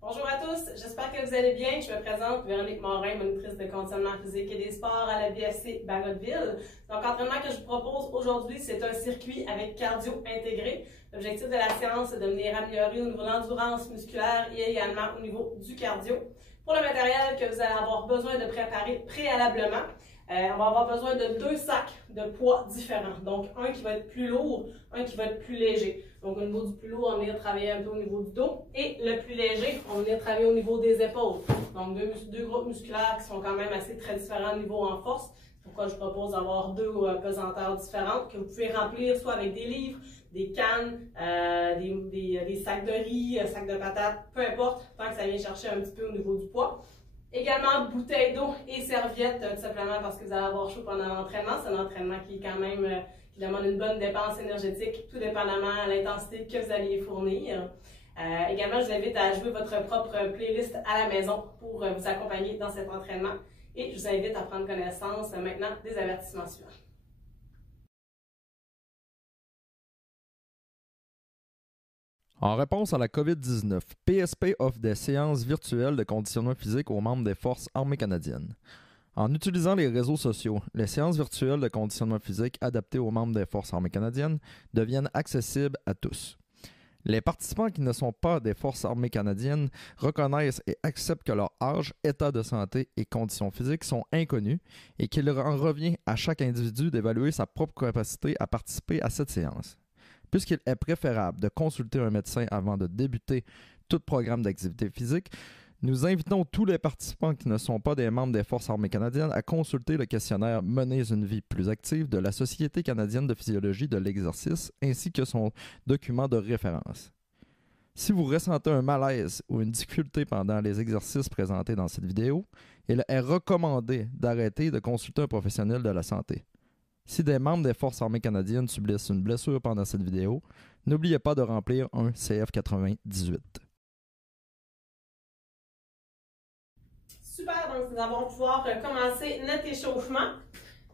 Bonjour à tous, j'espère que vous allez bien. Je me présente Véronique Morin, monitrice de conditionnement physique et des sports à la BFC Bagotville. Donc, l'entraînement que je vous propose aujourd'hui, c'est un circuit avec cardio intégré. L'objectif de la séance, c'est de venir améliorer au niveau de l'endurance musculaire et également au niveau du cardio. Pour le matériel que vous allez avoir besoin de préparer préalablement, on va avoir besoin de 2 sacs de poids différents. Donc, un qui va être plus lourd, un qui va être plus léger. Donc, au niveau du plus lourd, on va venir travailler un peu au niveau du dos. Et le plus léger, on va venir travailler au niveau des épaules. Donc, deux groupes musculaires qui sont quand même assez très différents au niveau en force. C'est pourquoi je propose d'avoir 2 pesanteurs différentes que vous pouvez remplir soit avec des livres, des cannes, des sacs de riz, sacs de patates, peu importe, tant que ça vient chercher un petit peu au niveau du poids. Également, bouteille d'eau et serviette, tout simplement parce que vous allez avoir chaud pendant l'entraînement. C'est un entraînement qui est quand même, qui demande une bonne dépense énergétique, tout dépendamment à l'intensité que vous allez fournir. Également, je vous invite à jouer votre propre playlist à la maison pour vous accompagner dans cet entraînement. Et je vous invite à prendre connaissance maintenant des avertissements suivants. En réponse à la COVID-19, PSP offre des séances virtuelles de conditionnement physique aux membres des Forces armées canadiennes. En utilisant les réseaux sociaux, les séances virtuelles de conditionnement physique adaptées aux membres des Forces armées canadiennes deviennent accessibles à tous. Les participants qui ne sont pas des Forces armées canadiennes reconnaissent et acceptent que leur âge, état de santé et conditions physiques sont inconnus et qu'il en revient à chaque individu d'évaluer sa propre capacité à participer à cette séance. Puisqu'il est préférable de consulter un médecin avant de débuter tout programme d'activité physique, nous invitons tous les participants qui ne sont pas des membres des Forces armées canadiennes à consulter le questionnaire « Menez une vie plus active » de la Société canadienne de physiologie de l'exercice ainsi que son document de référence. Si vous ressentez un malaise ou une difficulté pendant les exercices présentés dans cette vidéo, il est recommandé d'arrêter de consulter un professionnel de la santé. Si des membres des Forces armées canadiennes subissent une blessure pendant cette vidéo, n'oubliez pas de remplir un CF98. Super, donc nous allons pouvoir commencer notre échauffement.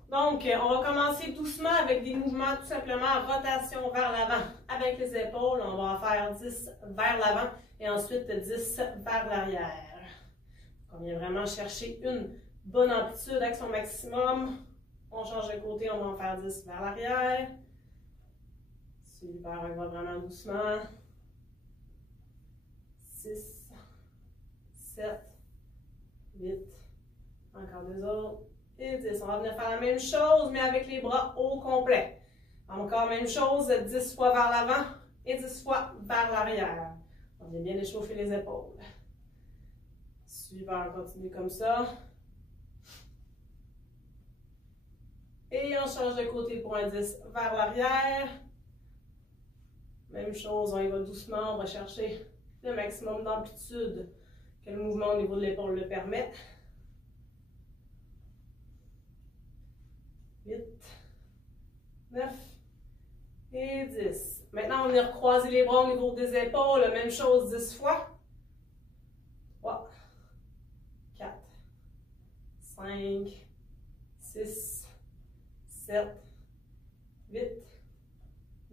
Donc, on va commencer doucement avec des mouvements tout simplement rotation vers l'avant avec les épaules. On va en faire 10 vers l'avant et ensuite 10 vers l'arrière. On vient vraiment chercher une bonne amplitude avec son maximum. On change de côté, on va en faire 10 vers l'arrière. Super, on va vraiment doucement. 6, 7, 8, encore 2 autres. Et 10. On va venir faire la même chose, mais avec les bras au complet. Encore même chose, 10 fois vers l'avant et 10 fois vers l'arrière. On vient bien échauffer les épaules. Super, on continue comme ça. Et on change de côté pour un 10 vers l'arrière. Même chose, on y va doucement, on va chercher le maximum d'amplitude que le mouvement au niveau de l'épaule le permet. 8, 9 et 10. Maintenant, on va venir croiser les bras au niveau des épaules. Même chose, 10 fois. 3, 4, 5, 6, 7, 8,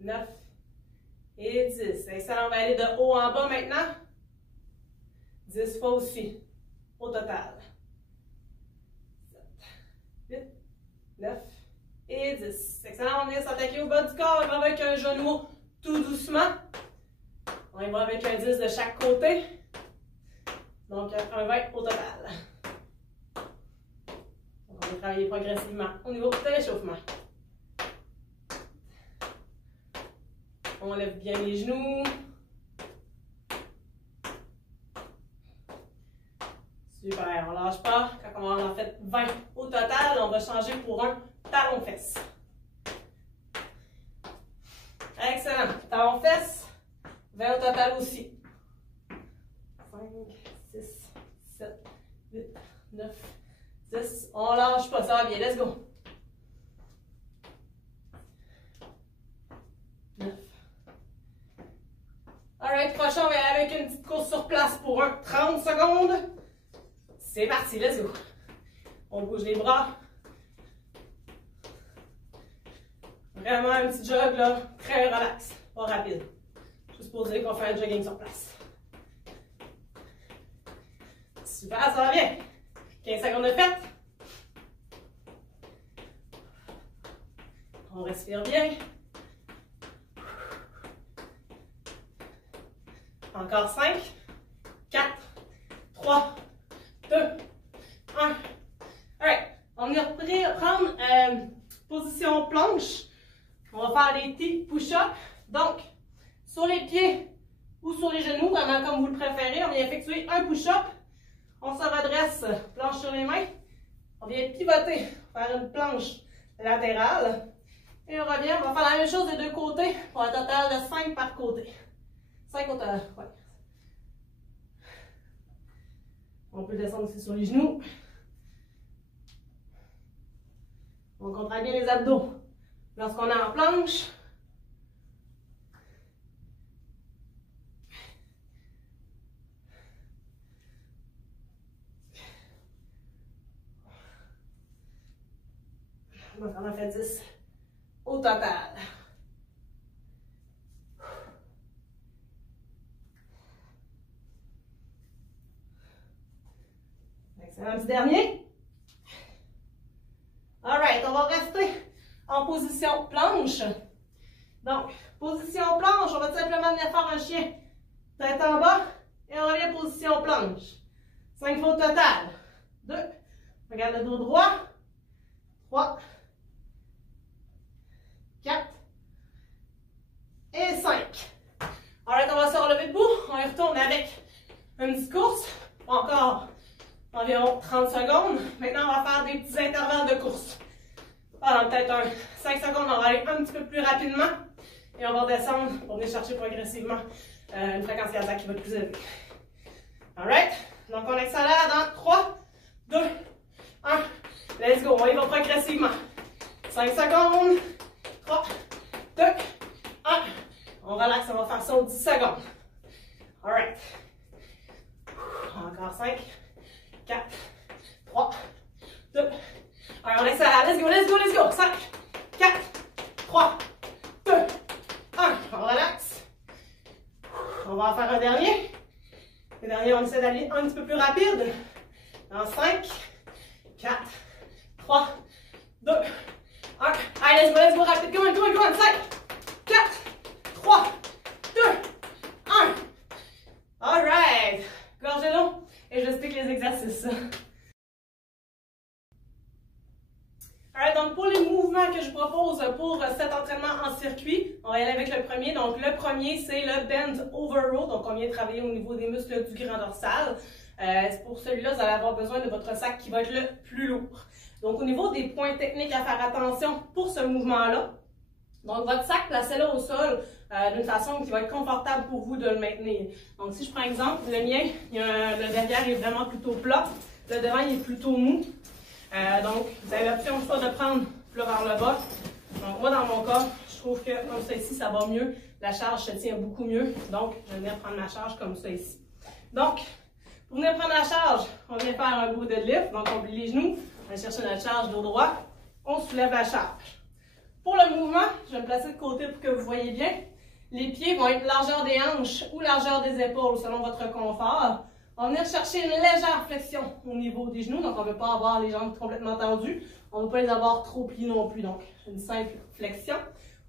9 et 10. Excellent, on va aller de haut en bas maintenant. 10 fois aussi, au total. 7, 8, 9 et 10. Excellent, on vient s'attaquer au bas du corps. On va avec un genou tout doucement. On y va avec un 10 de chaque côté. Donc, un 20 au total. On va travailler progressivement au niveau de l'échauffement. On lève bien les genoux. Super, on ne lâche pas. Quand on va en fait 20 au total, on va changer pour un talon-fesse. Excellent. Talon-fesse, 20 au total aussi. 5, 6, 7, 8, 9, 10. On ne lâche pas, ça va bien. Let's go. 9. Alright, prochain, on va aller avec une petite course sur place pour 30 secondes. C'est parti, let's go. On bouge les bras. Vraiment un petit jog là, très relax, pas rapide. Juste pour dire qu'on fait un jogging sur place. Super, ça va bien. 15 secondes de fête. On respire bien. Encore 5, 4, 3, 2, 1. Alright, on va prendre position planche. On va faire des petits push-ups. Donc, sur les pieds ou sur les genoux, vraiment comme vous le préférez, on vient effectuer un push-up. On se redresse, planche sur les mains. On vient pivoter, faire une planche latérale. Et on revient, on va faire la même chose des deux côtés pour un total de 5 par côté. 5 au total, ouais. On peut descendre aussi sur les genoux. On contracte bien les abdos. Lorsqu'on est en planche, on va faire en fait 10 au total. Excellent, petit dernier. Alright, on va rester en position planche. Donc, position planche, on va tout simplement venir faire un chien. Tête en bas et on revient position planche. 5 fois au total. 2. Regarde le dos droit. 3. 4. Et 5. Alright, on va se relever debout. On y retourne avec une petite course. Encore environ 30 secondes. Maintenant, on va faire des petits intervalles de course. Pendant peut-être 5 secondes, on va aller un petit peu plus rapidement. Et on va descendre pour venir chercher progressivement une fréquence cardiaque qui va être plus élevée. Alright? Donc, on accélère dans 3, 2, 1. Let's go. On y va progressivement. 5 secondes. 3, 2, 1. On relaxe, on va faire ça aux 10 secondes. Alright. Encore 5, 4, 3, 2. Alright, on accélère. Let's go, let's go, let's go. 5, 4, 3, 2, 1. On relaxe. On va en faire un dernier. Le dernier, on essaie d'aller un petit peu plus rapide. Dans 5, 4, 3, 2, 1. Allez, let's go, rapide. Go on. 5, 4, 3, 2, 1. Alright. Gorgée d'eau. Et je vous explique les exercices. Alright, donc pour les mouvements que je propose pour cet entraînement en circuit, on va y aller avec le premier. Donc le premier, c'est le bend over row. Donc on vient travailler au niveau des muscles du grand dorsal. Pour celui-là, vous allez avoir besoin de votre sac qui va être le plus lourd. Donc au niveau des points techniques à faire attention pour ce mouvement-là, donc votre sac, placez-le au sol d'une façon qui va être confortable pour vous de le maintenir. Donc si je prends exemple, le mien, le derrière est vraiment plutôt plat, le devant il est plutôt mou. Donc vous avez l'option soit de prendre plus vers le bas. Donc moi dans mon cas, je trouve que comme ça ici, ça va mieux. La charge se tient beaucoup mieux. Donc je vais venir prendre ma charge comme ça ici. Donc, pour venir prendre la charge, on vient faire un beau deadlift. Donc on plie les genoux, on va chercher notre charge dos droit, on soulève la charge. Pour le mouvement, je vais me placer de côté pour que vous voyez bien. Les pieds vont être largeur des hanches ou largeur des épaules selon votre confort. On va venir chercher une légère flexion au niveau des genoux. Donc, on ne veut pas avoir les jambes complètement tendues. On ne veut pas les avoir trop pliées non plus. Donc, une simple flexion.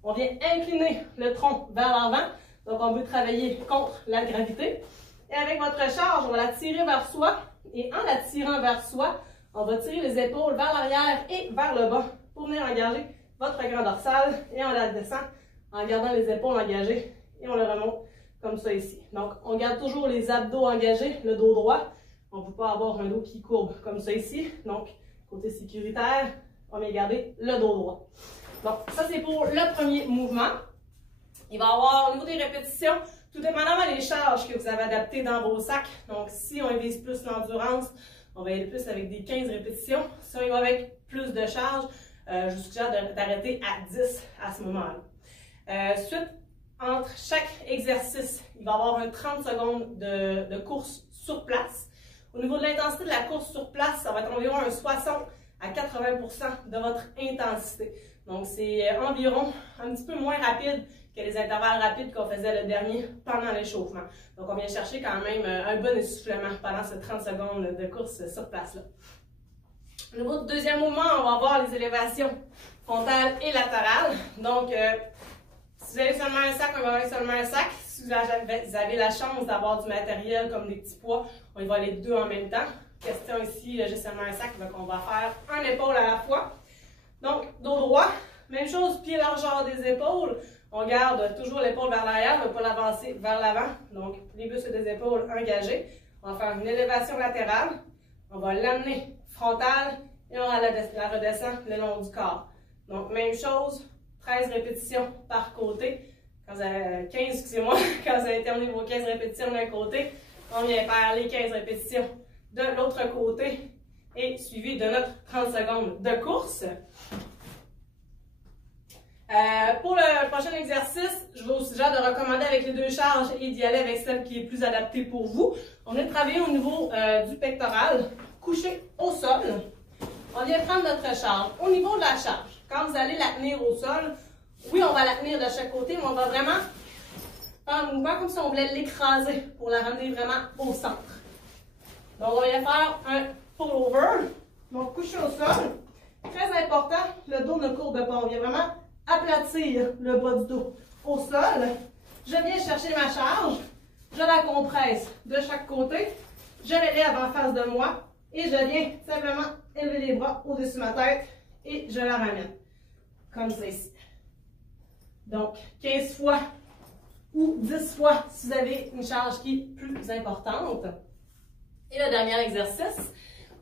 On vient incliner le tronc vers l'avant. Donc, on veut travailler contre la gravité. Et avec votre charge, on va la tirer vers soi. Et en la tirant vers soi, on va tirer les épaules vers l'arrière et vers le bas pour venir engager votre grand dorsal. Et on la descend en gardant les épaules engagées. Et on le remonte comme ça ici. Donc, on garde toujours les abdos engagés, le dos droit. On ne peut pas avoir un dos qui courbe comme ça ici. Donc, côté sécuritaire, on vient garder le dos droit. Donc, ça c'est pour le premier mouvement. Il va y avoir au niveau des répétitions, tout dépendamment des charges que vous avez adaptées dans vos sacs. Donc, si on vise plus l'endurance, on va y aller plus avec des 15 répétitions. Si on y va avec plus de charges, je vous suggère d'arrêter à 10 à ce moment-là. Suite, entre chaque exercice, il va y avoir un 30 secondes de course sur place. Au niveau de l'intensité de la course sur place, ça va être environ un 60 à 80% de votre intensité. Donc, c'est environ un petit peu moins rapide que les intervalles rapides qu'on faisait le dernier pendant l'échauffement. Donc, on vient chercher quand même un bon essoufflement pendant ces 30 secondes de course sur place-là. Au niveau du deuxième mouvement, on va voir les élévations frontales et latérales. Donc, si vous avez seulement un sac, on va avoir seulement un sac. Si vous avez la chance d'avoir du matériel comme des petits poids, on y va les deux en même temps. Question ici, j'ai seulement un sac, donc on va faire un épaule à la fois. Donc, dos droit, même chose, pied largeur des épaules. On garde toujours l'épaule vers l'arrière, on ne va pas l'avancer vers l'avant. Donc, les bustes des épaules engagés. On va faire une élévation latérale. On va l'amener frontale et on la redescend le long du corps. Donc, même chose, 13 répétitions par côté. Quand vous avez 15, excusez-moi, quand vous avez terminé vos 15 répétitions d'un côté, on vient faire les 15 répétitions de l'autre côté et suivi de notre 30 secondes de course. Pour le prochain exercice, je vous suggère de recommander avec les deux charges et d'y aller avec celle qui est plus adaptée pour vous. On vient travailler au niveau du pectoral, couché au sol. On vient prendre notre charge. Au niveau de la charge, quand vous allez la tenir au sol, oui, on va la tenir de chaque côté, mais on va vraiment faire un mouvement comme si on voulait l'écraser pour la ramener vraiment au centre. Donc, on vient faire un pull-over, donc couché au sol. Très important, le dos ne courbe pas. On vient vraiment aplatir le bas du dos au sol. Je viens chercher ma charge, je la compresse de chaque côté, je l'élève en face de moi et je viens simplement élever les bras au-dessus de ma tête et je la ramène. Comme ça ici. Donc, 15 fois ou 10 fois si vous avez une charge qui est plus importante. Et le dernier exercice,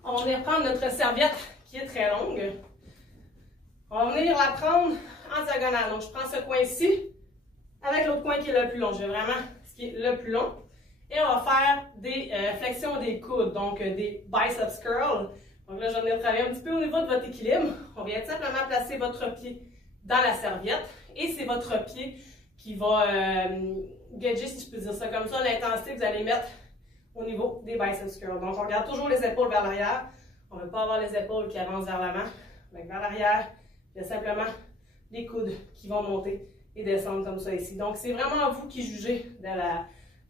on va venir prendre notre serviette qui est très longue. On va venir la prendre en diagonale. Donc, je prends ce coin-ci avec l'autre coin qui est le plus long. Je vais vraiment ce qui est le plus long. Et on va faire des flexions des coudes, donc des biceps curls. Donc là, je vais venir travailler un petit peu au niveau de votre équilibre. On vient simplement placer votre pied dans la serviette. Et c'est votre pied qui va gager, si je peux dire ça comme ça, l'intensité que vous allez mettre au niveau des biceps curls. Donc, on regarde toujours les épaules vers l'arrière. On ne veut pas avoir les épaules qui avancent vers l'avant. Donc, vers l'arrière, il y a simplement les coudes qui vont monter et descendre comme ça ici. Donc, c'est vraiment vous qui jugez de la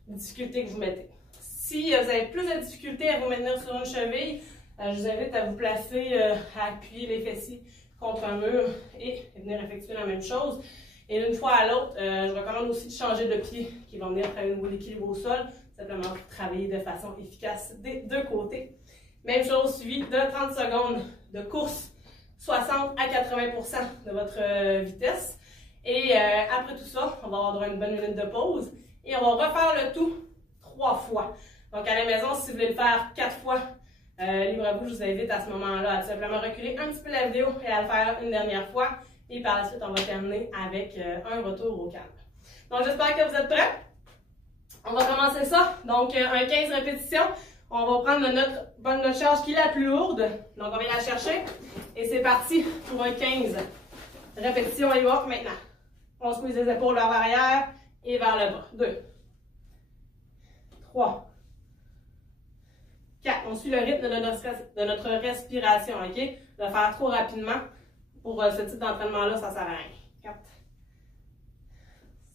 difficulté que vous mettez. Si vous avez plus de difficulté à vous maintenir sur une cheville, je vous invite à vous placer, à appuyer les fessiers contre un mur et venir effectuer la même chose. Et d'une fois à l'autre, je recommande aussi de changer de pied qui va venir travailler au niveau de l'équilibre au sol, simplement pour travailler de façon efficace des deux côtés. Même chose, suivi de 30 secondes de course, 60 à 80% de votre vitesse. Et après tout ça, on va avoir une bonne minute de pause et on va refaire le tout 3 fois. Donc à la maison, si vous voulez le faire 4 fois, libre à vous, je vous invite à ce moment-là à simplement reculer un petit peu la vidéo et à le faire une dernière fois. Et par la suite, on va terminer avec un retour au calme. Donc j'espère que vous êtes prêts. On va commencer ça. Donc un 15 répétitions. On va prendre notre charge qui est la plus lourde. Donc on vient la chercher. Et c'est parti pour un 15 répétitions. On y va maintenant. On squeeze les épaules vers l'arrière et vers le bas. 2, 3, 4. On suit le rythme de notre respiration, ok? De faire trop rapidement pour ce type d'entraînement-là, ça ne sert à rien. 4,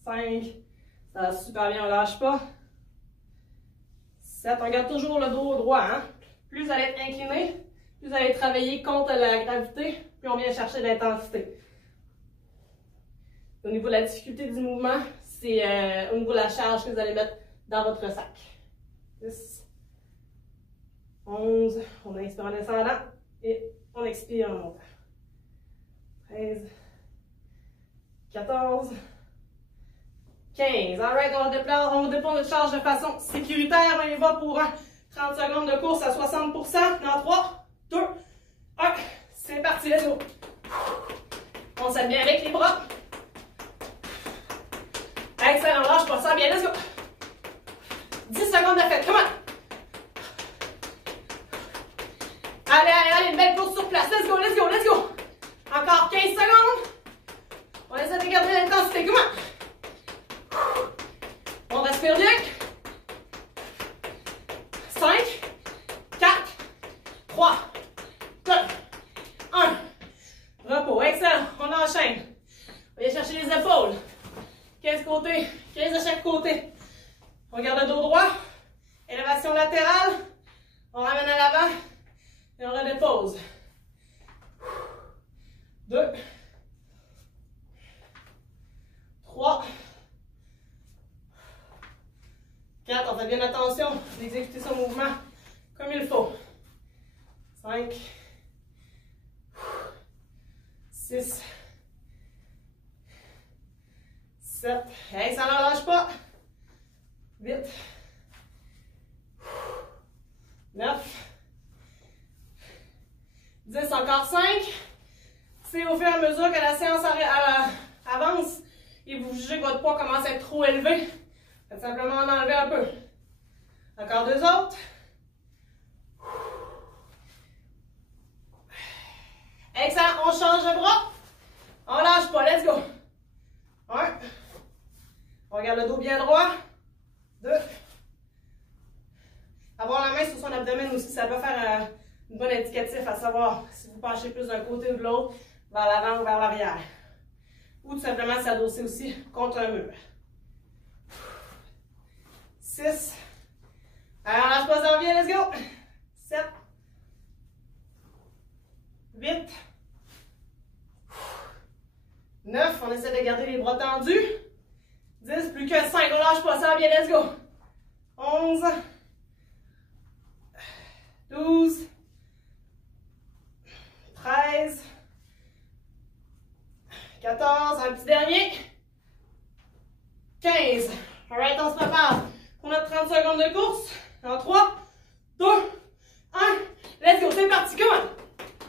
5, ça va super bien, on ne lâche pas. 7, on garde toujours le dos droit. Hein? Plus vous allez être incliné, plus vous allez travailler contre la gravité, plus on vient chercher l'intensité. Au niveau de la difficulté du mouvement, c'est au niveau de la charge que vous allez mettre dans votre sac. 10, 11, on inspire en descendant et on expire en montant. 13, 14, 15. Alright, on dépend notre charge de façon sécuritaire. On y va pour 30 secondes de course à 60%. Dans 3, 2, 1. C'est parti, let's go. On s'aide bien avec les bras. Excellent, lâche pas ça, bien, let's go. 10 secondes de fête, come on. Allez, une belle course sur place. Let's go, let's go, let's go. Encore 15 secondes. On essaie de garder l'intensité, come on. On respire bien. 5, 4, 3, 2, 1. Repos, excellent. On enchaîne. On va aller chercher les épaules. OK, 15 côtés, 15 de chaque côté. On garde le dos droit, élévation latérale, on ramène à l'avant et on redépose. 2, 3, 4, on fait bien attention d'exécuter ce mouvement comme il faut. 5, 6, 7, hey, ça ne relâche pas. 8, 9, 10, encore 5. C'est au fur et à mesure que la séance avance et vous jugez que votre poids commence à être trop élevé, faites simplement en enlever un peu. Encore 2 autres. Excellent, on change de bras. On lâche pas, let's go. 1. On garde le dos bien droit. 2. Avoir la main sur son abdomen aussi, ça peut faire un bon indicatif à savoir si vous penchez plus d'un côté ou de l'autre, vers l'avant ou vers l'arrière. Ou tout simplement s'adosser aussi contre un mur. 6. Allez, on lâche pas, ça revient, let's go. 7. 8. 9. On essaie de garder les bras tendus. 10. Plus que 5. On lâche pas, ça revient, let's go. 11. 12. 13. 14. Un petit dernier. 15. Alright, on se prépare pour notre 30 secondes de course. En 3, 2, 1. Let's go, c'est parti, come on.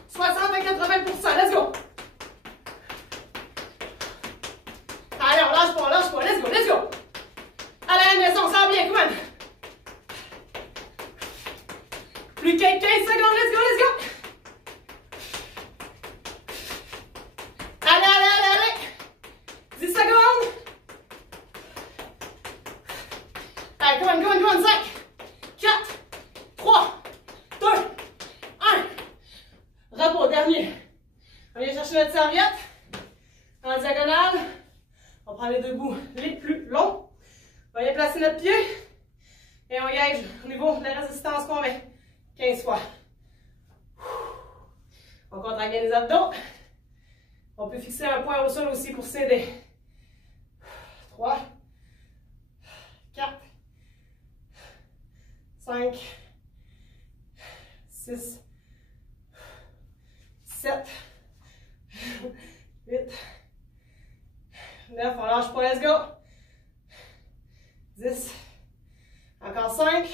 60 à 80%, let's go. Allez, on lâche pas, let's go, let's go. Allez, à la maison, ça va bien, come on. Plus que 15 secondes, let's go, let's go. Allez, allez, allez, allez. 10 secondes. Allez, come on, come on, come on. 5, 4, 3, 2, 1. Repos, dernier. On vient chercher notre serviette. En diagonale. On prend les deux bouts les plus longs. On va bien placer notre pied. Et on gage au niveau de la résistance qu'on met. 15 fois. On contracte bien les abdos. On peut fixer un point au sol aussi pour s'aider. 3, 4, 5, 6, 7, 8, 9, on lâche pas, let's go. 10, encore 5,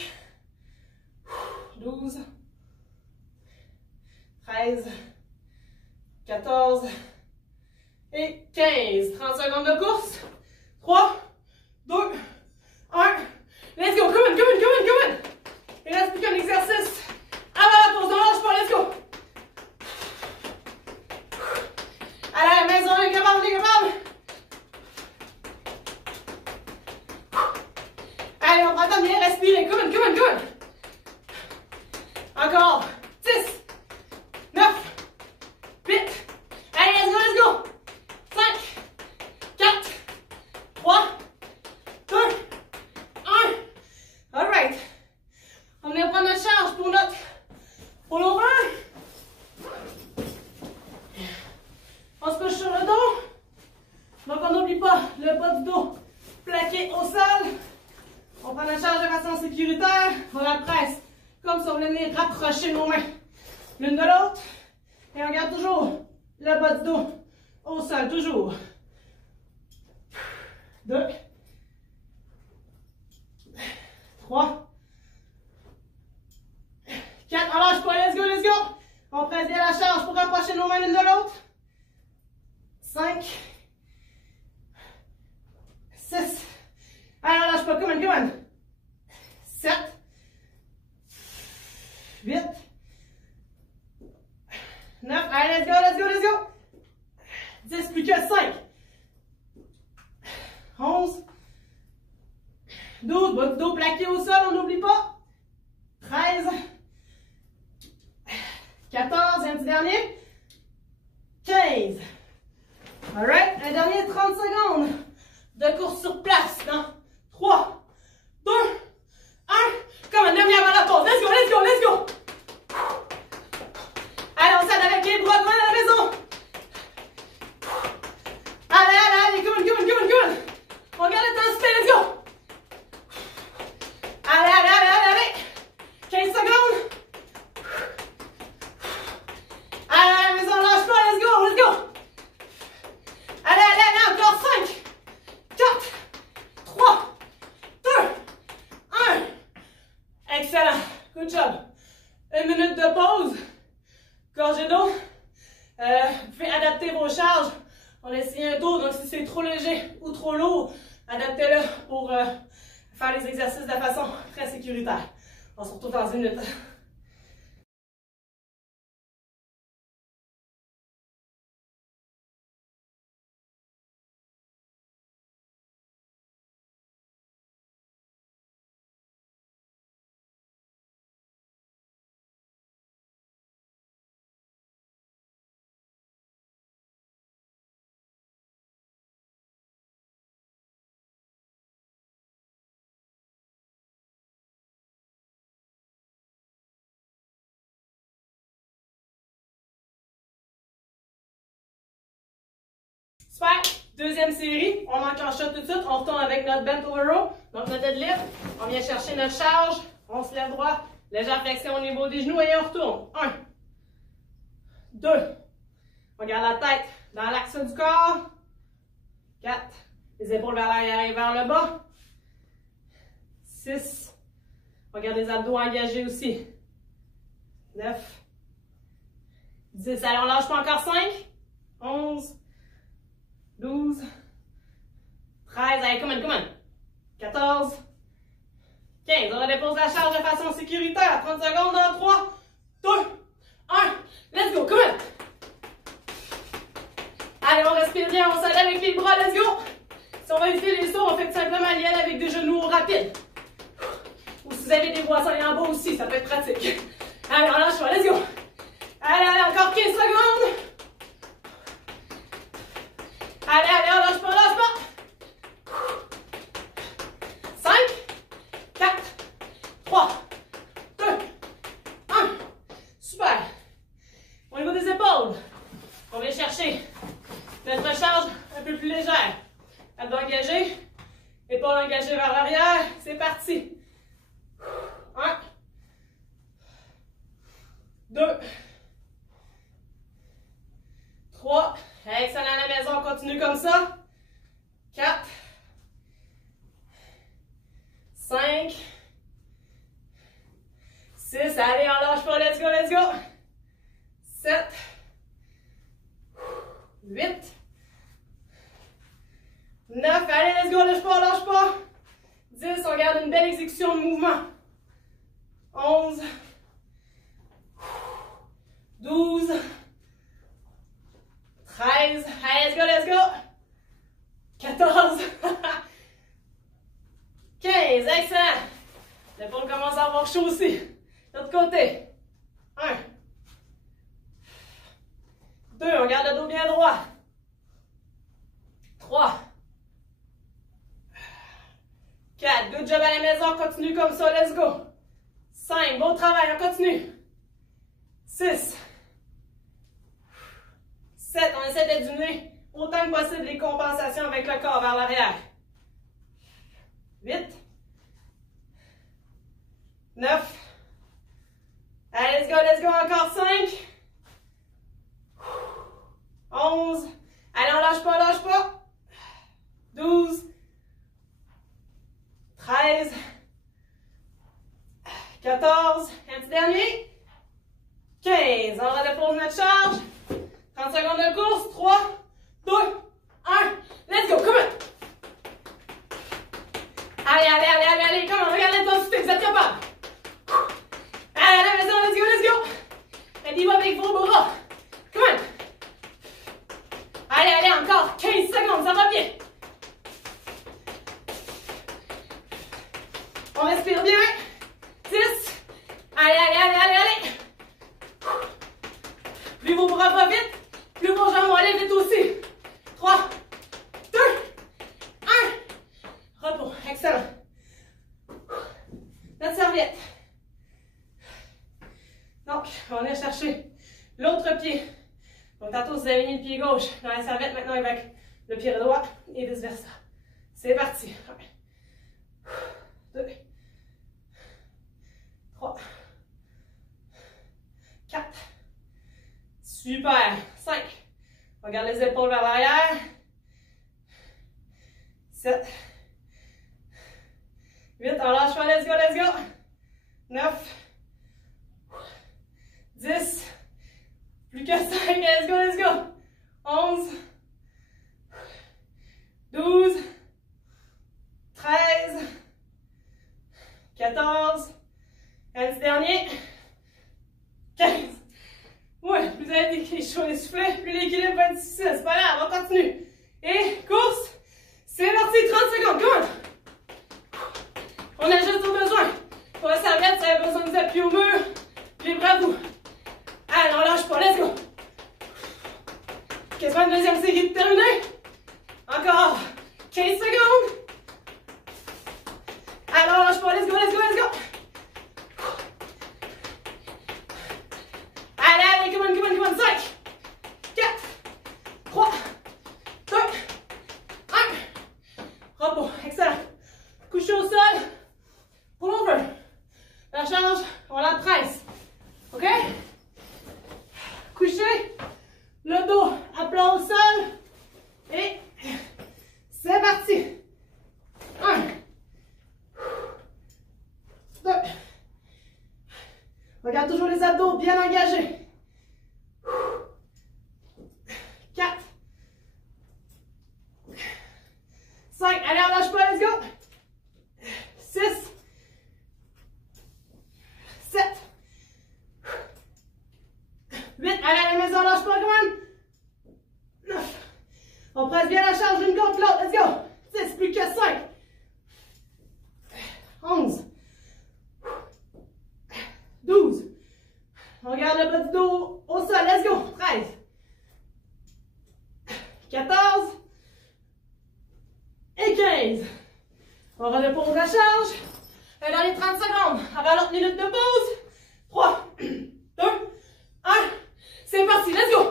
12, 13, 14 et 15. 30 secondes de course. 3, 2, 1. Let's go, come on, come on, come on, come on. Il reste plus qu'un exercice. Avant la pause, on lâche pas, let's go. Allez, à la maison, les capables, les capables. Allez, on prend le temps de bien respirer. Come on, come on, come on. Encore. 10, 9, 8. Allez, let's go, let's go. 5, 4, 3, 2, 1. All right. On vient prendre notre charge pour notre pullover. On se couche sur le dos. Donc, on n'oublie pas le bas du dos plaqué au sol. On prend notre charge de façon sécuritaire. On la presse comme si on venait rapprocher nos mains l'une de l'autre. Et on garde toujours le bas du dos au sol, toujours. 2, 3, 4, on lâche pas, let's go, let's go. On presse bien la charge pour rapprocher nos mains l'une de l'autre. 5, 6, allez, on lâche pas, come on, come on. 7, 8, 9, allez, let's go, let's go, let's go. 10, plus que 5. 11, 12, bas du dos plaqué au sol, on n'oublie pas. 13, 14, et un petit dernier. 15. Alright, un dernier 30 secondes de course sur sur place dans 3, 2, 1. Comme un demi avant la pause. Let's go, let's go, let's go. Allez, on s'aide avec les bras loin de la maison. Allez, allez, allez, come on, come on, come on, come on. On garde l'intensité, let's go. Allez, allez, allez, allez, allez. 15 secondes. Allez, allez, mais on lâche pas, let's go, let's go. Allez, allez, allez, encore 5, 4, 3, 2, 1. Excellent. Good job. 1 minute de pause. Gorgée d'eau. Vous pouvez adapter vos charges. On a essayé un tour, donc si c'est trop léger ou trop lourd, adaptez-le pour faire les exercices de façon très sécuritaire. On se retrouve dans 1 minute. Super! Deuxième série, on enclenche ça tout de suite, on retourne avec notre bent over row, donc notre deadlift, on vient chercher notre charge, on se lève droit, légère flexion au niveau des genoux et on retourne. 1, 2, on garde la tête dans l'axe du corps, 4, les épaules vers l'arrière et vers le bas, 6, on garde les abdos engagés aussi, 9, 10, allez on lâche pas encore 5, 11, 12, 13, allez, come on, 14, 15. On redépose la charge de façon sécuritaire. 30 secondes dans 3, 2, 1. Let's go, come on. Allez, on respire bien, on s'aide avec les bras, let's go. Si on va éviter les sauts, on fait tout simplement l'IL avec des genoux rapides. Ou si vous avez des brossins en bas aussi, ça peut être pratique. Allez, on lâche pas, let's go. Allez, allez, encore 15 secondes. Allez, allez, on lâche pas. 5, 4, 3, 2, 1. Super. Au niveau des épaules, on vient chercher notre charge un peu plus légère. Abdos engagés, épaules engagées vers l'arrière. C'est parti. 1, 2, 3. Excellent à la maison, on continue comme ça. 4, 5, 6, allez, on lâche pas, let's go, let's go. 7, 8, 9, allez, let's go, lâche pas, lâche pas. 10, on garde une belle exécution de mouvement. 11, 12, 13, allez, let's go, 14, 15, excellent. L'épaule commence à avoir chaud aussi. De l'autre côté. 1, 2, on garde le dos bien droit. 3, 4, good job à la maison, on continue comme ça, let's go. 5, bon travail, on continue. 6, 7, on essaie de diminuer autant que possible les compensations avec le corps vers l'arrière. 8, 9, allez, let's go, encore 5, 11, allez, on lâche pas, 12, 13, 14, un petit dernier, 15, on redépose notre charge, 30 secondes de course, 3, 2, 1, let's go, come on! Allez, come on, regarde l'intensité, vous êtes capable! Allez, à la maison, let's go! Aidez-vous avec vos bras, come on! Allez, encore 15 secondes, ça va bien! On respire bien, 10, allez! Plus vos bras vont vite, plus vos jambes vont aller vite aussi. 3, 2, 1. serviette. Donc, on est chercher l'autre pied. Donc, tantôt, vous avez mis le pied gauche dans la serviette, maintenant avec le pied droit et vice-versa. C'est parti. 1, 2, 3, 4. Super. 5. On garde les épaules vers l'arrière. 7. 8. On lâche pas. Let's go, let's go. 9. 10. Plus que 5. Let's go, let's go. 11. 12. 13. 14. Un petit dernier. 15. Ouais, plus vous avez des chaud essoufflés, plus l'équilibre va être difficile. C'est pas grave, on continue. Et course. C'est parti, 30 secondes. Come on. On ajuste au besoin. Pour la serviette, ça a besoin de vous appuyer au mur. Les bras à bout. Allez, on lâche pas. Let's go. Quasiment une deuxième série de terminée. Encore 15 secondes. Alors, lâche pas. Let's go, let's go, let's go. Allez, come on, come on, come on. 5, 4, 3, 2, 1. Repos. Excellent. Couché au sol. Pull over. La charge, on la presse. OK? Couché. Le dos à plat au sol. Et c'est parti. 1, 2. Regarde toujours les abdos bien engagés. 4. 5. Allez, on lâche pas, let's go. 6. 7. 8. Allez, à la maison, lâche pas, come on. 9. On presse bien la charge d'une contre l'autre, let's go. 10. Plus que 5. 11. 12. On regarde le bas du dos au sol, let's go. 13. 14. Et 15. On redépose la charge. Et dans les 30 secondes, avant l'autre minute de pause. 3, 2, 1. C'est parti, let's go.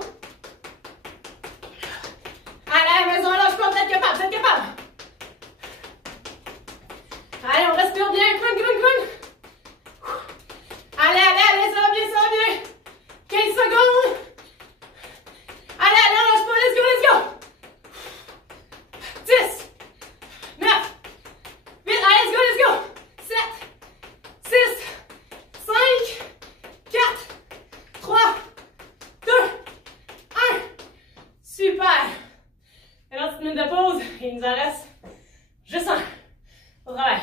Allez, à la maison, lâche pas, vous êtes capable, vous êtes capable. Allez, on respire bien, come on, come on, come on. Allez, allez, allez, ça va bien, ça va bien. 15 secondes. Allez, allez, on lâche pas, let's go, let's go. 10, 9, 8, allez, let's go, let's go. 7, 6, 5, 4, 3, 2, 1. Super. Et là, petite minute de pause. Il nous en reste juste un. Au travail.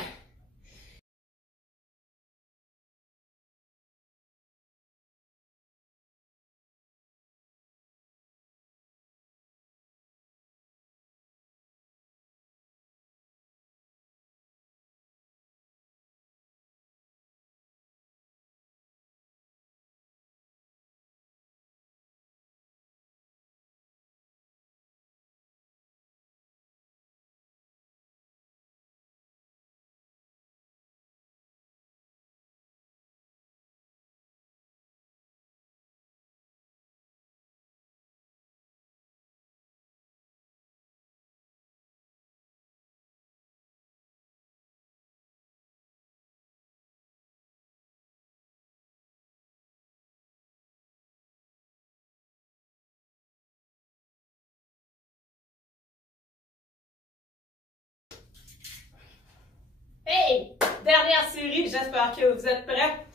Hey! Dernière série, j'espère que vous êtes prêts.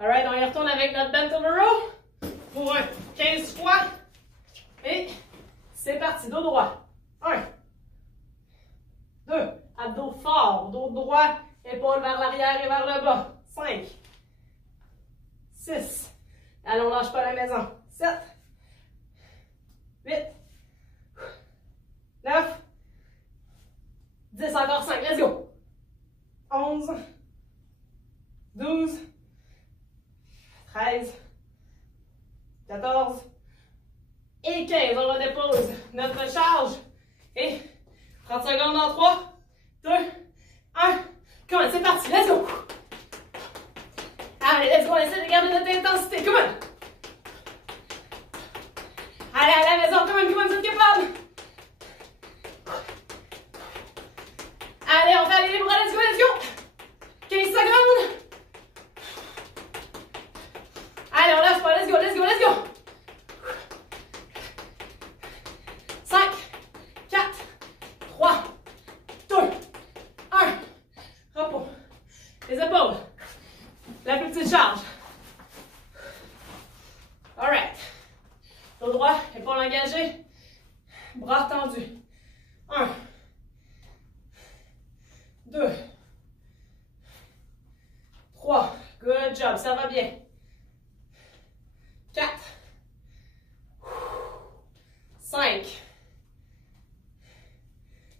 Alright, on y retourne avec notre bent over row pour un 15 fois. Et c'est parti, dos droit. 1, 2, abdos fort, dos droit, épaules vers l'arrière et vers le bas. 5, 6, allons, lâche pas la maison. 7, 8, 9, 10, encore 5, let's go. 11, 12, 13, 14 et 15. On redépose notre charge. Et 30 secondes dans 3, 2, 1. Comment? C'est parti, let's go. Gardez notre intensité. Come on. Allez, à la maison. Come on, vous êtes capable. Allez, on fait aller les bras. Let's go, let's go. 15 secondes. Allez, on lâche pas. Let's go, let's go, let's go. 5, 4, 3, 2, 1. Repos. Les épaules. La plus petite charge. Alright. Dos droit, épaules engagées. Bras tendus. 1, 2, 3. Good job, ça va bien. 4, 5,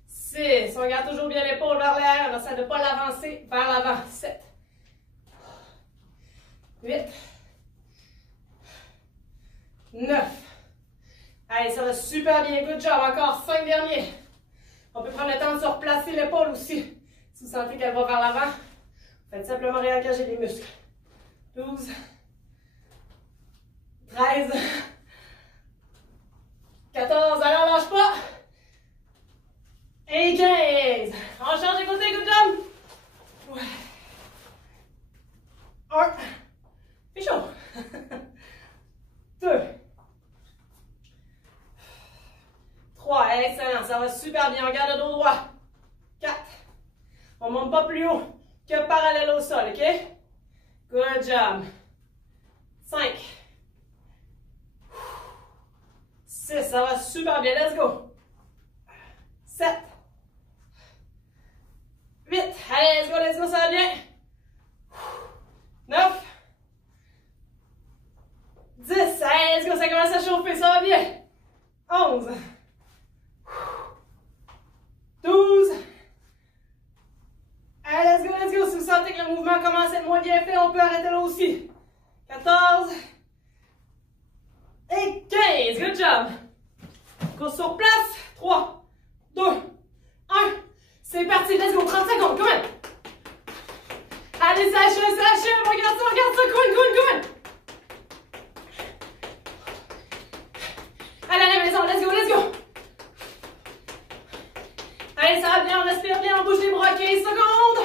6. On garde toujours bien l'épaule vers l'arrière. On essaie de ne pas l'avancer vers l'avant. 7, 8, 9. Allez, ça va super bien. Good job. Encore 5 derniers. On peut prendre le temps de se replacer l'épaule aussi. Si vous sentez qu'elle va vers l'avant, faites simplement réengager les muscles. 12, 13, 14. Allez, on lâche pas. Et 15. On change de côté. Good job. Ouais. 1. C'est chaud. 2. 3. Excellent. Ça va super bien. On garde le dos droit. 4. On ne monte pas plus haut que parallèle au sol. OK? Good job. 5. 6. Ça va super bien. Let's go. 7. 8. Allez, let's go, ça va bien. 9. 10. Allez, let's go, ça commence à chauffer, ça va bien. 11. 12. Allez, let's go. Si vous sentez que le mouvement commence à être moins bien fait, on peut arrêter là aussi. 14. Et 15. Good job. Course sur place. 3, 2, 1. C'est parti. Let's go. 30 secondes. Come on. Allez, ça achève. Regarde ça. Come on. Allez, à la maison. Let's go. Allez, ça va bien. On respire bien. On bouge les bras. 15 secondes.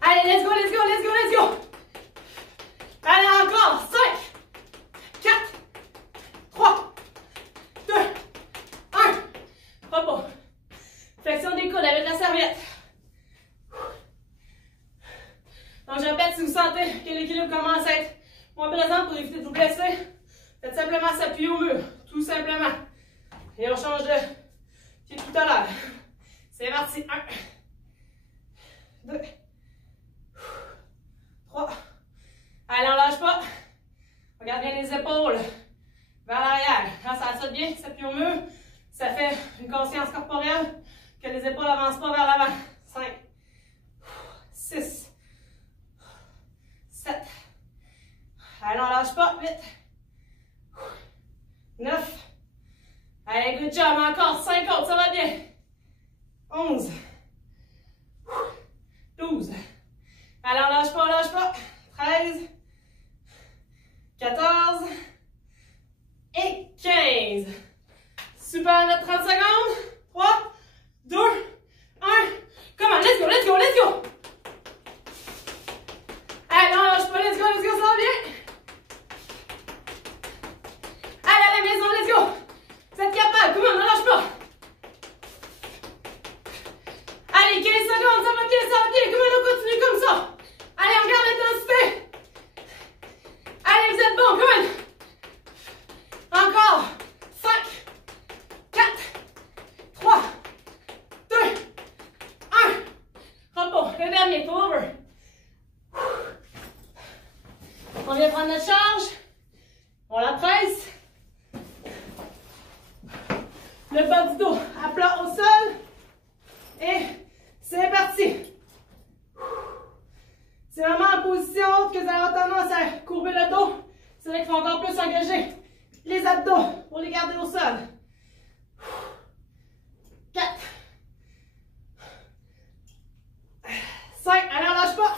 Allez, let's go. Allez, encore. 5, 4, 3, 2, 1. Repos. Flexion des coudes avec la serviette. Donc, je répète, si vous sentez que l'équilibre commence à être moins présent pour éviter de vous blesser, faites simplement s'appuyer au mur. Tout simplement. Et on change de pied tout à l'heure. C'est parti. 1, 2, 3. Allez, on lâche pas. Regarde bien les épaules vers l'arrière. Quand ça saute bien, s'appuie au mur. Ça fait une conscience corporelle que les épaules n'avancent pas vers l'avant. 5, 6, 7. Allez, on lâche pas. 8, 9. Allez, good job. Encore 5 autres, ça va bien. 11, 12. Allez, on lâche pas. 13, 14 et 15. Super, notre 30 secondes. 3, 2, 1. Come on, let's go. Allez, on lâche pas, let's go, ça va bien. Allez, à la maison, let's go. Vous êtes capable, come on, on lâche pas. Allez, 15 secondes, ça va bien. Come on, on continue comme ça. Allez, on garde l'intensité. Allez, vous êtes bons, come on. Encore. 5, 4, 3, 2, 1. Repos, le dernier, pull over. On vient prendre notre charge. On la presse. Le bas du dos à plat au sol. Et c'est parti. C'est vraiment en position haute que vous allez avoir tendance à courber le dos. C'est vrai qu'il faut encore plus engager les abdos pour les garder au sol. 4, 5, allez, on lâche pas.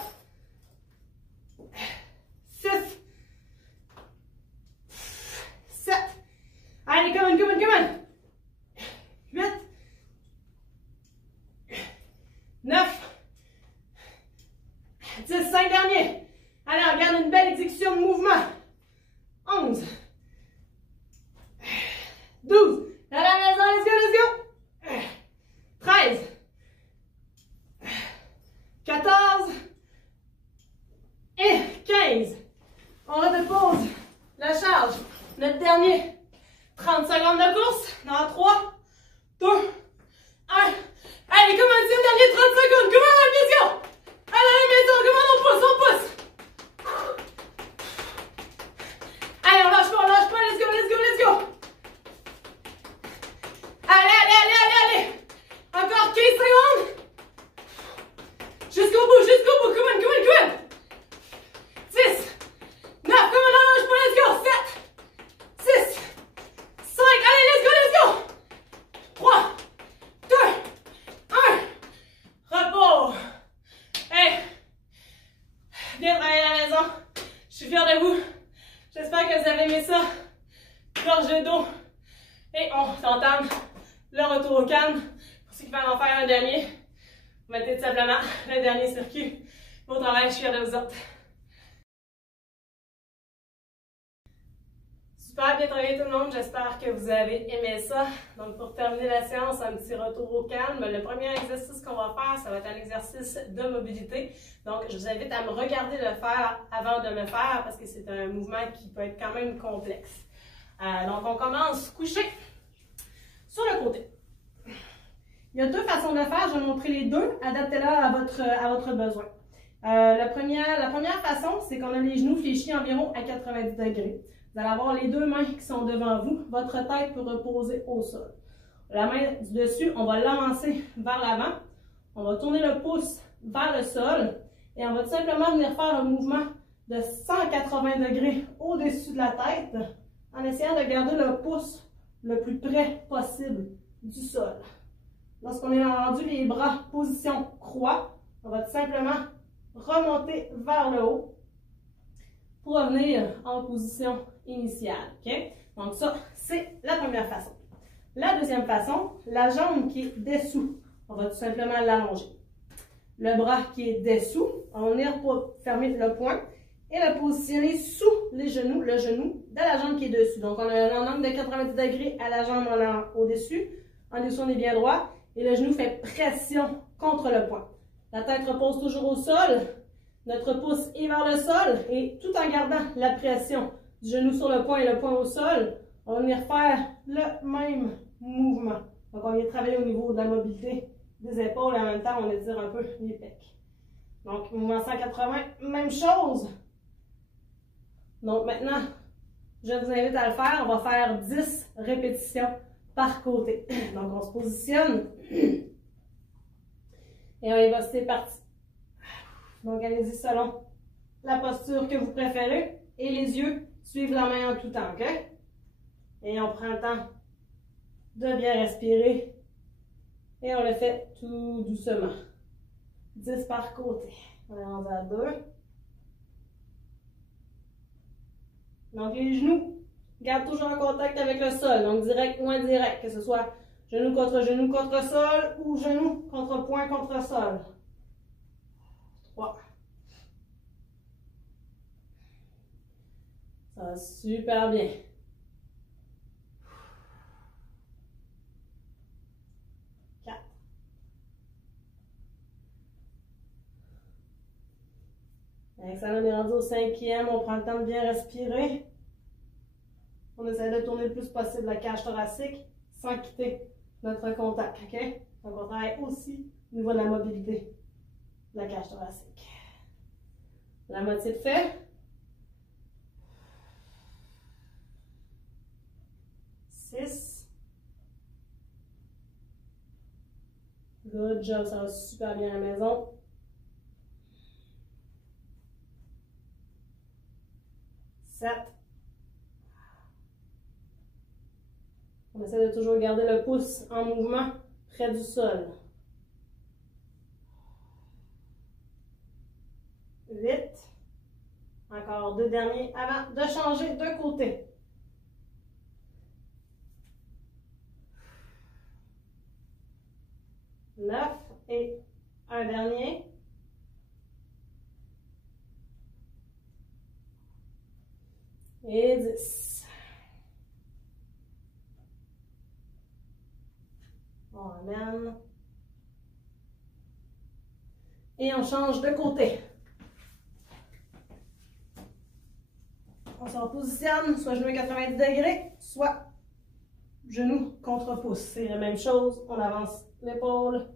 9, 10, 5 derniers. Allez, on regarde une belle exécution de mouvement. 11, 12, à la maison, let's go. 13, 14 et 15. On redépose la charge. Notre dernier 30 secondes de course. Dans 3, 2, 1. Allez, comment dire, dernier 30 secondes. Comment on let's go. Allez, maison, comment on pousse, Allez, on lâche pas, let's go. Allez. Encore 15 secondes. Jusqu'au bout, come on. 10, 9, come on, lâche pas, let's go. 7, 6, 5, allez, let's go. 3, 2, 1. Repos. Hey, bien travaillé à la maison. Je suis fière de vous. J'espère que vous avez aimé ça. Gorgée d'eau. Et on entame le retour au calme. Pour ceux qui veulent en faire un dernier, vous mettez tout simplement le dernier circuit. Bon travail, je suis fière de vous autres. Super bien travaillé tout le monde, j'espère que vous avez aimé ça. Donc pour terminer la séance, un petit retour au calme. Le premier exercice qu'on va faire, ça va être un exercice de mobilité. Donc je vous invite à me regarder le faire avant de le faire parce que c'est un mouvement qui peut être quand même complexe. Donc on commence couché sur le côté. Il y a deux façons de le faire, je vais vous montrer les deux, adaptez-la à votre besoin. La première façon, c'est qu'on a les genoux fléchis environ à 90 degrés. Vous allez avoir les deux mains qui sont devant vous. Votre tête peut reposer au sol. La main du dessus, on va l'avancer vers l'avant. On va tourner le pouce vers le sol. Et on va tout simplement venir faire un mouvement de 180 degrés au-dessus de la tête en essayant de garder le pouce le plus près possible du sol. Lorsqu'on est rendu les bras position croix, on va tout simplement remonter vers le haut pour revenir en position initiale. Okay? Donc ça, c'est la première façon. La deuxième façon, la jambe qui est dessous, on va tout simplement l'allonger. Le bras qui est dessous, on va venir pour fermer le poing et le positionner sous les genoux, le genou de la jambe qui est dessus. Donc on a un angle de 90 degrés à la jambe au-dessus. En dessous, on est bien droit et le genou fait pression contre le poing. La tête repose toujours au sol. Notre pouce est vers le sol et tout en gardant la pression du genou sur le poing et le poing au sol, on va venir faire le même mouvement. Donc, on vient travailler au niveau de la mobilité des épaules et en même temps, on étire un peu les pecs. Donc, mouvement 180, même chose. Donc, maintenant, je vous invite à le faire. On va faire 10 répétitions par côté. Donc, on se positionne et on y va, c'est parti. Donc, allez-y selon la posture que vous préférez. Et les yeux suivent la main en tout temps, OK? Et on prend le temps de bien respirer. Et on le fait tout doucement. 10 par côté. On est rendu à 2. Donc, les genoux gardent toujours un contact avec le sol. Donc, direct ou indirect. Que ce soit genou contre sol ou genou contre poing contre sol. 3. Ça va super bien. 4. Excellent, on est rendu au 5e. On prend le temps de bien respirer. On essaie de tourner le plus possible la cage thoracique sans quitter notre contact. OK? Donc, on travaille aussi au niveau de la mobilité de la cage thoracique. La moitié de fait. 6. Good job, ça va super bien à la maison. 7. On essaie de toujours garder le pouce en mouvement près du sol. 8. Encore 2 derniers avant de changer de côté. 9 et Un dernier. Et 10. On ramène. Et on change de côté. On se repositionne, soit genou à 90 degrés, soit genou contre pouce. C'est la même chose, on avance l'épaule.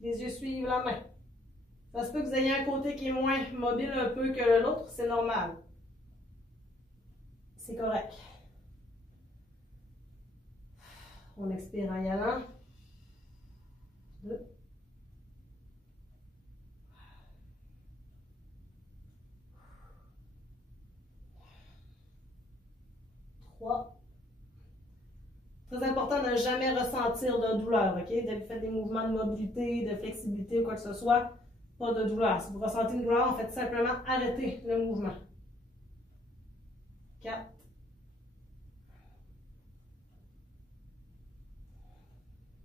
Les yeux suivent la main. Ça se peut que vous ayez un côté qui est moins mobile un peu que l'autre, c'est normal. C'est correct. On expire en y allant. 2. 3. Très important de ne jamais ressentir de douleur, ok? Dès que vous faites des mouvements de mobilité, de flexibilité ou quoi que ce soit, pas de douleur. Si vous ressentez une douleur, en fait simplement arrêter le mouvement. 4.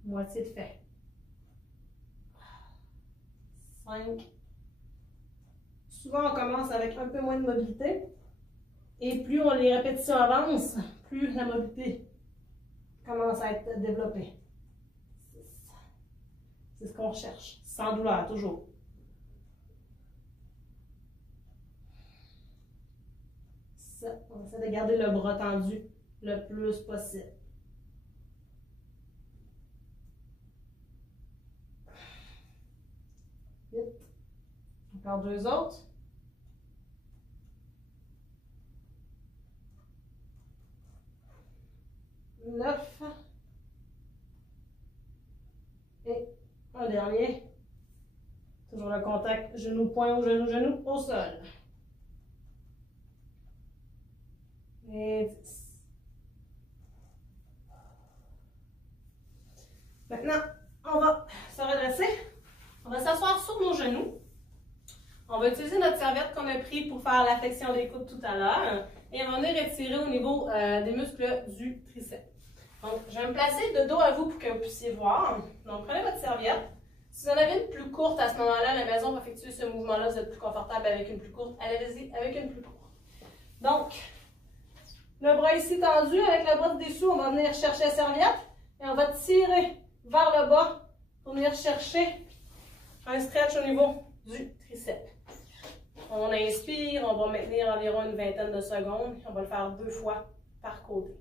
1/2 de fait. 5. Souvent, on commence avec un peu moins de mobilité. Et plus les répétitions avancent, plus la mobilité commence à être développée. 6. C'est ce qu'on recherche. Sans douleur, toujours. 7. On essaie de garder le bras tendu le plus possible. 8. Encore 2 autres. 9. Et un dernier. Toujours le contact genou-poing ou genou-genou au sol. Et 10. Maintenant, on va se redresser. On va s'asseoir sur nos genoux. On va utiliser notre serviette qu'on a pris pour faire la flexion des coudes tout à l'heure. Et on va venir étirer au niveau des muscles du triceps. Donc, je vais me placer de dos à vous pour que vous puissiez voir. Donc, prenez votre serviette. Si vous en avez une plus courte à ce moment-là, à la maison, pour effectuer ce mouvement-là, vous êtes plus confortable avec une plus courte. Allez-y avec une plus courte. Donc, le bras ici tendu, avec le bras dessous, on va venir chercher la serviette et on va tirer vers le bas pour venir chercher un stretch au niveau du triceps. On inspire, on va maintenir environ une vingtaine de secondes. On va le faire 2 fois par côté.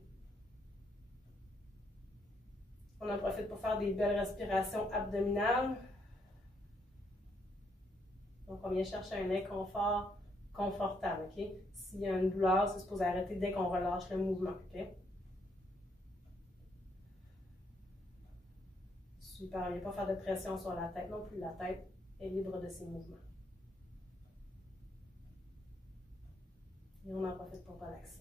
On en profite pour faire des belles respirations abdominales. Donc, on vient chercher un inconfort confortable, ok? S'il y a une douleur, c'est supposé arrêter dès qu'on relâche le mouvement, ok? Super, il n'y a pas faire de pression sur la tête non plus. La tête est libre de ses mouvements. Et on en profite pour relaxer.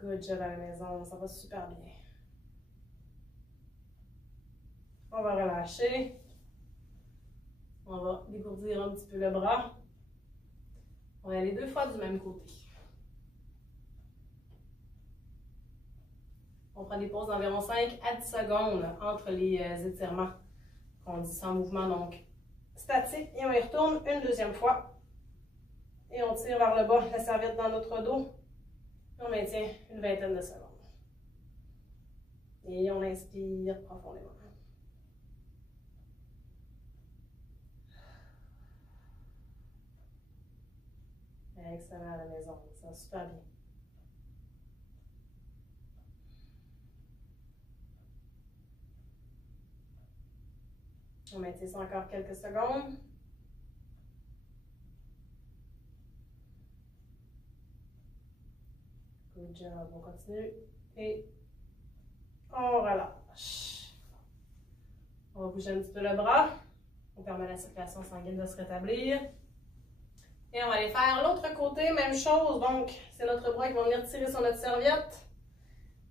Good job à la maison, ça va super bien. On va relâcher. On va dégourdir un petit peu le bras. On va aller 2 fois du même côté. On prend des pauses d'environ 5 à 10 secondes entre les étirements qu'on dit sans mouvement, donc statique. Et on y retourne une deuxième fois. Et on tire vers le bas la serviette dans notre dos. On maintient une vingtaine de secondes. Et on inspire profondément. Excellent à la maison, ça va super bien. On maintient ça encore quelques secondes. Good job, on continue. Et on relâche. On va bouger un petit peu le bras. On permet à la circulation sanguine de se rétablir. Et on va aller faire l'autre côté, même chose. Donc, c'est notre bras qui va venir tirer sur notre serviette.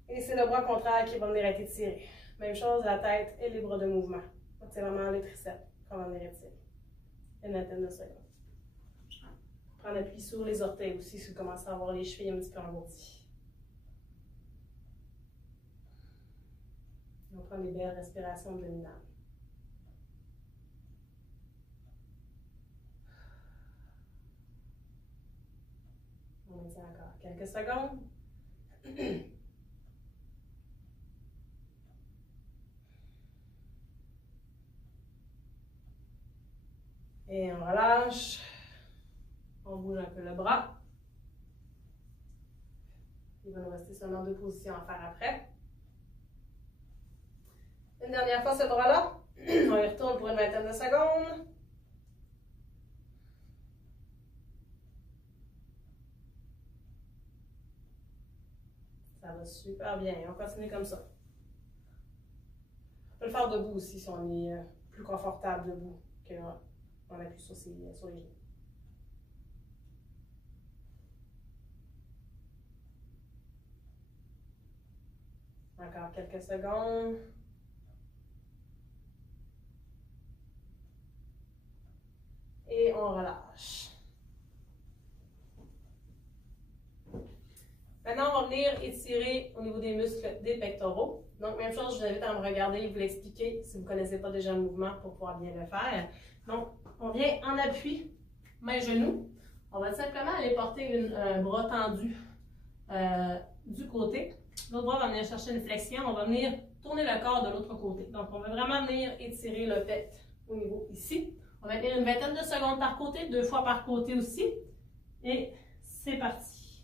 Et c'est le bras contraire qui va venir être étiré. Même chose, la tête est libre de mouvement. Donc, c'est vraiment les triceps qu'on va venir étirer. Une vingtaine de secondes. Prendre appui sur les orteils aussi si vous commencez à avoir les chevilles un petit peu engourdies. On prend des belles respirations abdominales. On maintient encore quelques secondes. Et on relâche. On bouge un peu le bras. Il va nous rester seulement 2 positions à faire après. Une dernière fois ce bras-là. On y retourne pour une vingtaine de secondes. Ça va super bien. On continue comme ça. On peut le faire debout aussi si on est plus confortable debout qu'on appuie sur les genoux. Encore quelques secondes. Et on relâche. Maintenant, on va venir étirer au niveau des muscles des pectoraux. Donc, même chose, je vous invite à me regarder et vous l'expliquer si vous ne connaissez pas déjà le mouvement pour pouvoir bien le faire. Donc, on vient en appui, main-genou. On va simplement aller porter un bras tendu du côté. L'autre bras va venir chercher une flexion. On va venir tourner le corps de l'autre côté. Donc, on va vraiment venir étirer le pec au niveau ici. On va tenir une vingtaine de secondes par côté, 2 fois par côté aussi. Et c'est parti.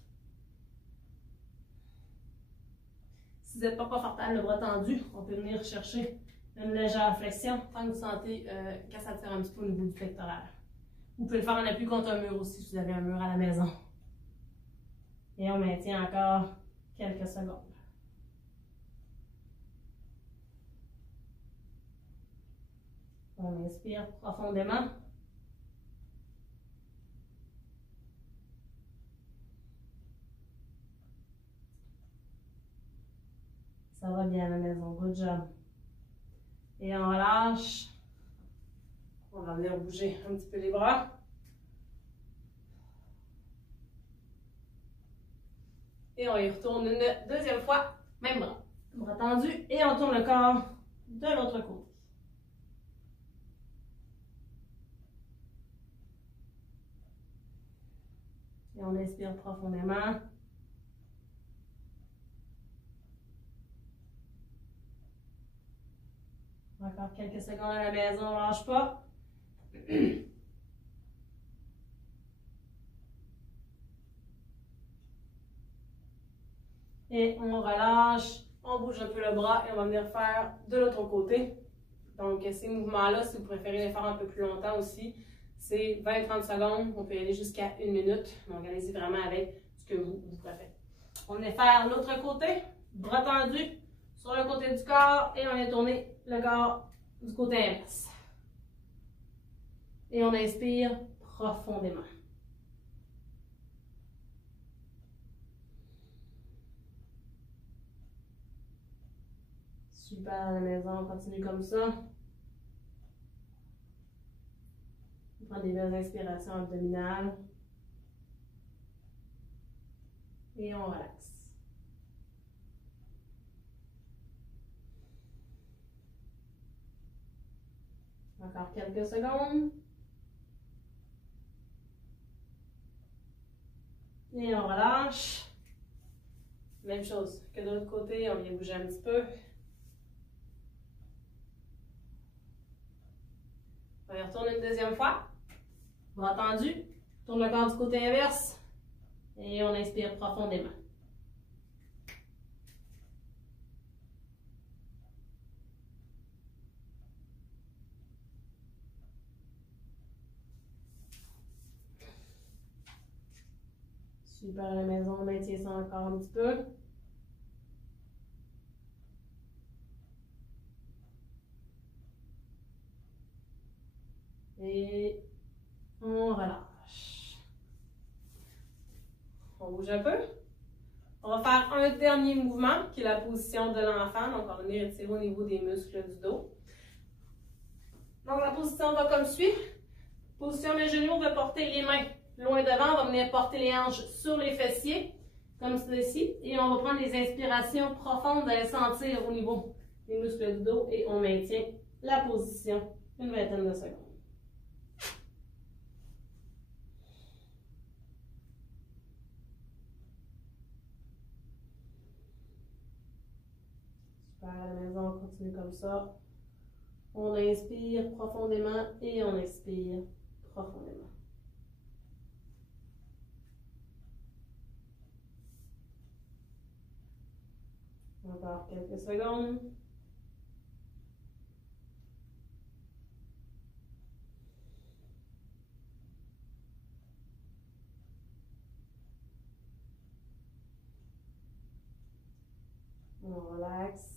Si vous n'êtes pas confortable, le bras tendu, on peut venir chercher une légère flexion tant que vous sentez que ça tire un petit peu au niveau du pectoral. Vous pouvez le faire en appui contre un mur aussi si vous avez un mur à la maison. Et on maintient encore quelques secondes. On inspire profondément. Ça va bien à la maison, good job. Et on relâche. On va venir bouger un petit peu les bras. Et on y retourne une deuxième fois, même bras. Bras tendu et on tourne le corps de l'autre côté. Et on inspire profondément. Encore quelques secondes à la maison, on ne lâche pas. Et on relâche, on bouge un peu le bras et on va venir faire de l'autre côté. Donc ces mouvements-là, si vous préférez les faire un peu plus longtemps aussi, c'est 20-30 secondes, on peut y aller jusqu'à 1 minute. Donc allez-y vraiment avec ce que vous préférez. On vient faire l'autre côté, bras tendus sur le côté du corps et on vient tourner le corps du côté inverse. Et on inspire profondément. Super à la maison, on continue comme ça. On prend des belles inspirations abdominales. Et on relaxe. Encore quelques secondes. Et on relâche. Même chose que de l'autre côté, on vient bouger un petit peu. On y retourne une deuxième fois. Bras tendu. Tourne le corps du côté inverse. Et on inspire profondément. Super à la maison, on maintient ça encore un petit peu. Et on relâche. On bouge un peu. On va faire un dernier mouvement qui est la position de l'enfant. Donc, on va venir étirer au niveau des muscles du dos. Donc, la position va comme suit. Position mes genoux, on va porter les mains loin devant. On va venir porter les hanches sur les fessiers, comme ceci. Et on va prendre des inspirations profondes. Vous allez sentir au niveau les muscles du dos et on maintient la position une vingtaine de secondes. Super, à la maison, on continue comme ça. On inspire profondément et on expire profondément. Encore quelques secondes. On relaxe.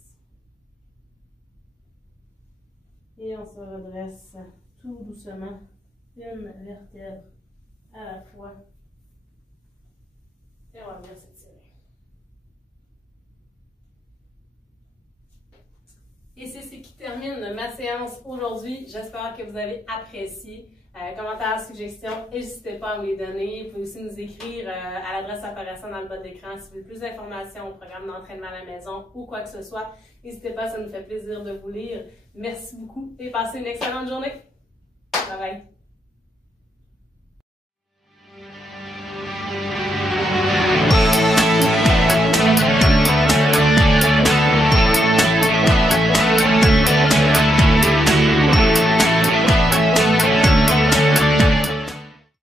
Et on se redresse tout doucement, une vertèbre à la fois. Et on va venir s'étirer. Et c'est ce qui termine ma séance aujourd'hui. J'espère que vous avez apprécié. Commentaires, suggestions, n'hésitez pas à me les donner. Vous pouvez aussi nous écrire à l'adresse apparaissant dans le bas de l'écran si vous voulez plus d'informations au programme d'entraînement à la maison ou quoi que ce soit. N'hésitez pas, ça nous fait plaisir de vous lire. Merci beaucoup et passez une excellente journée. Bye bye.